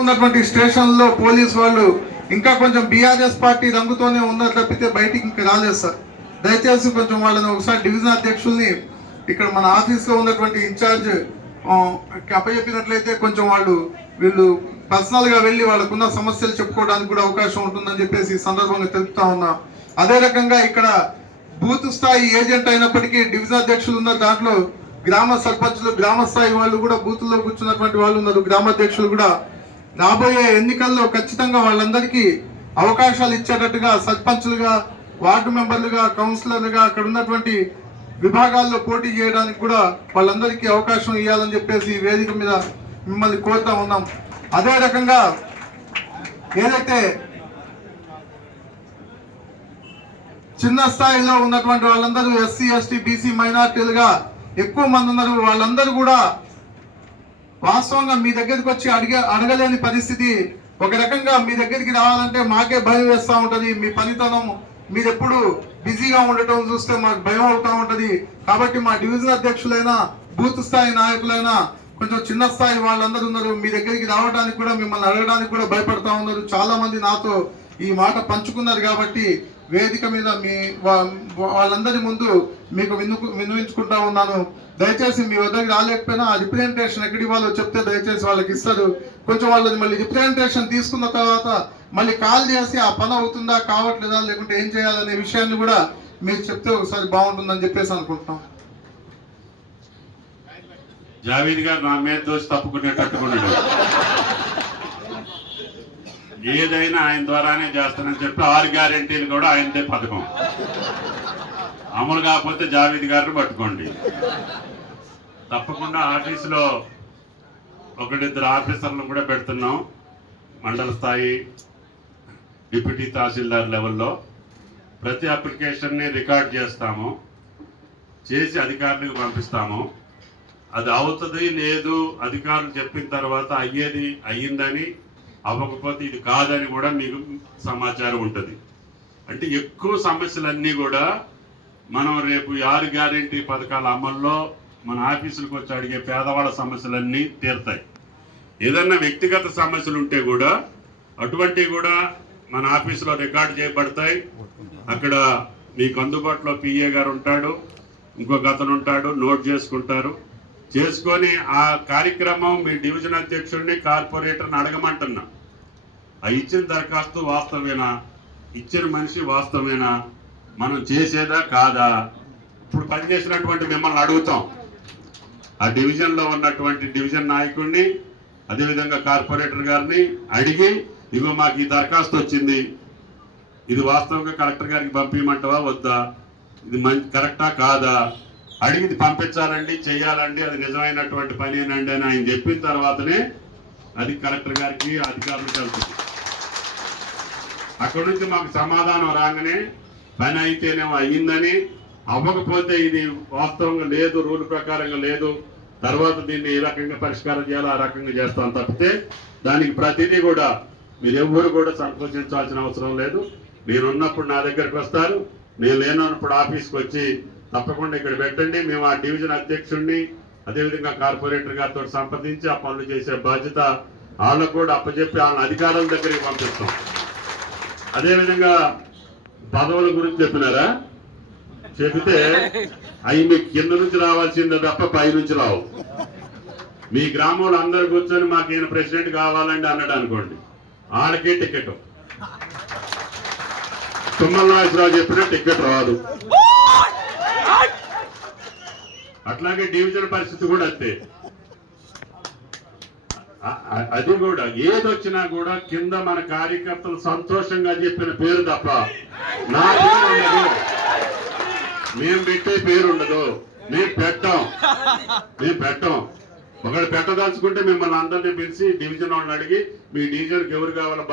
ఉన్నటువంటి స్టేషన్లో పోలీస్ వాళ్ళు ఇంకా కొంచెం బీఆర్ఎస్ పార్టీ రంగుతోనే ఉన్నారు తప్పితే బయటికి ఇంకా రాలేదు సార్. దయచేసి కొంచెం వాళ్ళని ఒకసారి డివిజన్ అధ్యక్షుల్ని ఇక్కడ మన ఆఫీస్లో ఉన్నటువంటి ఇన్ఛార్జ్ అప్పచెప్పినట్లయితే కొంచెం వాళ్ళు వీళ్ళు పర్సనల్గా వెళ్ళి వాళ్ళకున్న సమస్యలు చెప్పుకోవడానికి కూడా అవకాశం ఉంటుందని చెప్పేసి ఈ సందర్భంగా తెలుపుతా ఉన్నా. అదే రకంగా ఇక్కడ బూత్ స్థాయి ఏజెంట్ అయినప్పటికీ డివిజన్ అధ్యక్షులు ఉన్న దాంట్లో గ్రామ సర్పంచులు గ్రామ స్థాయి వాళ్ళు కూడా బూతుల్లో కూర్చున్నటువంటి వాళ్ళు ఉన్నారు. గ్రామాధ్యక్షులు కూడా రాబోయే ఎన్నికల్లో ఖచ్చితంగా వాళ్ళందరికీ అవకాశాలు ఇచ్చేటట్టుగా సర్పంచ్లుగా వార్డు మెంబర్లుగా కౌన్సిలర్లుగా అక్కడ ఉన్నటువంటి విభాగాల్లో పోటీ చేయడానికి కూడా వాళ్ళందరికీ అవకాశం ఇవ్వాలని చెప్పేసి ఈ వేదిక మీద మిమ్మల్ని కోరుతా ఉన్నాం. అదే రకంగా ఏదైతే చిన్న స్థాయిలో ఉన్నటువంటి వాళ్ళందరూ ఎస్సీ ఎస్టీ బీసీ మైనార్టీలుగా ఎక్కువ మంది ఉన్నారు వాళ్ళందరూ కూడా వాస్తవంగా మీ దగ్గరికి వచ్చి అడిగే అడగలేని పరిస్థితి ఒక రకంగా మీ దగ్గరికి రావాలంటే మాకే భయం వేస్తూ ఉంటుంది. మీ పనితనం మీరు ఎప్పుడు బిజీగా ఉండటం చూస్తే మాకు భయం అవుతూ ఉంటుంది. కాబట్టి మా డివిజన్ అధ్యక్షులైనా బూత్ స్థాయి నాయకులైనా కొంచెం చిన్న స్థాయి వాళ్ళందరూ ఉన్నారు. మీ దగ్గరికి రావడానికి కూడా మిమ్మల్ని అడగడానికి కూడా భయపడతా ఉన్నారు. చాలా మంది నాతో ఈ మాట పంచుకున్నారు కాబట్టి వేదిక మీద మీ వాళ్ళందరి ముందు మీకు విను వినిపించుకుంటా ఉన్నాను. దయచేసి మీ వద్దకు రాలేకపోయినా ఆ రిప్రజెంటేషన్ ఎక్కడి వాళ్ళు చెప్తే దయచేసి వాళ్ళకి ఇస్తారు. కొంచెం వాళ్ళది మళ్ళీ రిప్రజెంటేషన్ తీసుకున్న తర్వాత మళ్ళీ కాల్ చేసి ఆ పని అవుతుందా కావట్లేదా లేకుంటే ఏం చేయాలనే విషయాన్ని కూడా మీరు చెప్తే ఒకసారి బాగుంటుందని చెప్పేసి అనుకుంటున్నాం. జావేద్ గారు నా మీద దోషి తప్పుకునేటట్టుకున్నాడు ఏదైనా ఆయన ద్వారానే చేస్తానని చెప్పి ఆరు గ్యారంటీలు కూడా ఆయనదే పథకం. అమలు కాకపోతే జావేద్ గారిని పట్టుకోండి. తప్పకుండా ఆఫీసులో ఒకటిద్దరు ఆఫీసర్లను కూడా పెడుతున్నాం. మండల స్థాయి డిప్యూటీ తహసీల్దార్ లెవెల్లో ప్రతి అప్లికేషన్ని రికార్డ్ చేస్తాము. చేసి అధికారులకు పంపిస్తాము. అది అవుతుంది లేదు అధికారులు చెప్పిన తర్వాత అయ్యేది అయ్యిందని అవ్వకపోతే ఇది కాదని కూడా మీకు సమాచారం ఉంటుంది. అంటే ఎక్కువ సమస్యలన్నీ కూడా మనం రేపు ఆరు గ్యారెంటీ పథకాల అమల్లో మన ఆఫీసులకు వచ్చి అడిగే పేదవాళ్ళ సమస్యలన్నీ తీరుతాయి. ఏదన్నా వ్యక్తిగత సమస్యలు ఉంటే కూడా అటువంటివి కూడా మన ఆఫీసులో రికార్డు చేయబడతాయి. అక్కడ మీకు అందుబాటులో పిఏ గారు ఉంటాడు ఇంకొక అతను ఉంటాడు నోట్ చేసుకుంటారు. చేసుకొని ఆ కార్యక్రమం మీ డివిజన్ అధ్యక్షుడిని కార్పొరేటర్ని అడగమంటున్నా. ఆ ఇచ్చిన దరఖాస్తు వాస్తవేనా? ఇచ్చిన మనిషి వాస్తవేనా? మనం చేసేదా కాదా? ఇప్పుడు పనిచేసినటువంటి మిమ్మల్ని అడుగుతాం. ఆ డివిజన్లో ఉన్నటువంటి డివిజన్ నాయకుడిని అదేవిధంగా కార్పొరేటర్ గారిని అడిగి ఇగో మాకు ఈ దరఖాస్తు వచ్చింది. ఇది వాస్తవంగా కలెక్టర్ గారికి పంపించమంటావా వద్దా? ఇది మంచి కరెక్టా కాదా? అడిగి ఇది పంపించాలండి చేయాలండి అది నిజమైనటువంటి పని ఏనండి అని ఆయన చెప్పిన తర్వాతనే అది కలెక్టర్ గారికి అధికారులు వెళ్తుంది అక్కడి నుంచి మాకు సమాధానం రాగానే పని అయితేనేమో అయ్యిందని అవ్వకపోతే ఇది వాస్తవంగా లేదు రూల్ ప్రకారంగా లేదు. తర్వాత దీన్ని ఏ రకంగా పరిష్కారం చేయాలో ఆ రకంగా చేస్తాం తప్పితే దానికి ప్రతిదీ కూడా మీరు ఎవ్వరు కూడా సంకోచించాల్సిన అవసరం లేదు. మీరున్నప్పుడు ఉన్నప్పుడు నా దగ్గరకు వస్తారు. నేను లేనప్పుడు ఆఫీస్కి వచ్చి తప్పకుండా ఇక్కడ పెట్టండి. మేము ఆ డివిజన్ అధ్యక్షుడిని అదేవిధంగా కార్పొరేటర్ గారితో సంప్రదించి ఆ పనులు చేసే బాధ్యత వాళ్ళకు కూడా అప్పచెప్పి వాళ్ళ అధికారుల దగ్గరికి పంపిస్తాం. అదేవిధంగా పదవుల గురించి చెప్పినారా చెబితే అవి మీకు కింద నుంచి రావాల్సిందే తప్ప పై నుంచి రావు. మీ గ్రామంలో అందరు కూర్చొని మాకు ఈయన ప్రెసిడెంట్ కావాలండి అన్నాడు అనుకోండి. ఆడకే టికెట్. తుమ్మల నాగేశ్వరరావు చెప్పిన టికెట్ రాదు. అట్లాగే డివిజన్ పరిస్థితి కూడా అంతే. అది కూడా ఏది వచ్చినా కూడా కింద మన కార్యకర్తలు సంతోషంగా చెప్పిన పేరు తప్ప నా పేరు ఉండదు. మేము పెట్టే పేరు ఉండదు. మేము పెట్టాం. మేము పెట్టాం. ఒకటి పెట్టదలుచుకుంటే మిమ్మల్ని అందరినీ పిలిచి డివిజన్ వాళ్ళని అడిగి మీ డివిజన్కి ఎవరు కావాలో